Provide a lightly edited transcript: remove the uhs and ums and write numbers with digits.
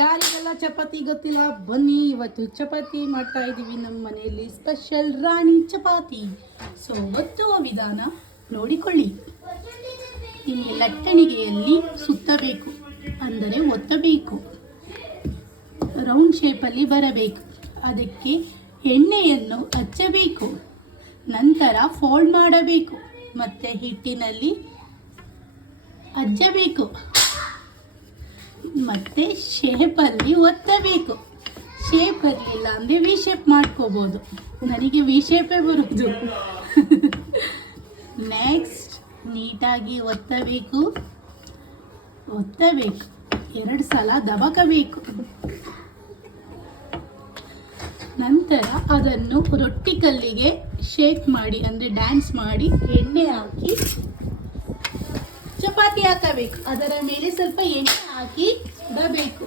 ಯಾರಿಗೆಲ್ಲ ಚಪಾತಿ ಗೊತ್ತಿಲ್ಲ, ಬನ್ನಿ ಇವತ್ತು ಚಪಾತಿ ಮಾಡ್ತಾ ಇದ್ದೀವಿ ನಮ್ಮ ಮನೆಯಲ್ಲಿ. ಸ್ಪೆಷಲ್ ರಾಣಿ ಚಪಾತಿ. ಸೊ ಒತ್ತುವ ವಿಧಾನ ನೋಡಿಕೊಳ್ಳಿ. ಇಲ್ಲಿ ಲಟ್ಟಣಿಗೆಯಲ್ಲಿ ಸುತ್ತಬೇಕು, ಅಂದರೆ ಒತ್ತಬೇಕು. ರೌಂಡ್ ಶೇಪಲ್ಲಿ ಬರಬೇಕು. ಅದಕ್ಕೆ ಎಣ್ಣೆಯನ್ನು ಹಚ್ಚಬೇಕು. ನಂತರ ಫೋಲ್ಡ್ ಮಾಡಬೇಕು ಮತ್ತು ಹಿಟ್ಟಿನಲ್ಲಿ ಅಜ್ಜಬೇಕು ಮತ್ತು ಶೇಪಲ್ಲಿ ಒತ್ತಬೇಕು. ಶೇಪ್ ಬರಲಿಲ್ಲ ಅಂದರೆ ವಿ ಶೇಪ್ ಮಾಡ್ಕೋಬೋದು. ನನಗೆ ವಿ ಶೇಪೇ ಬರೋದು. ನೆಕ್ಸ್ಟ್ ನೀಟಾಗಿ ಒತ್ತಬೇಕು. 2 ಸಲ ದಬಕಬೇಕು. ನಂತರ ಅದನ್ನು ರೊಟ್ಟಿ ಕಲ್ಲಿಗೆ ಶೇಕ್ ಮಾಡಿ, ಅಂದರೆ ಡ್ಯಾನ್ಸ್ ಮಾಡಿ, ಎಣ್ಣೆ ಹಾಕಿ ಚಪಾತಿ ಹಾಕಬೇಕು. ಅದರ ಮೇಲೆ ಸ್ವಲ್ಪ ಎಣ್ಣೆ ಹಾಕಿ ಸುಡಬೇಕು.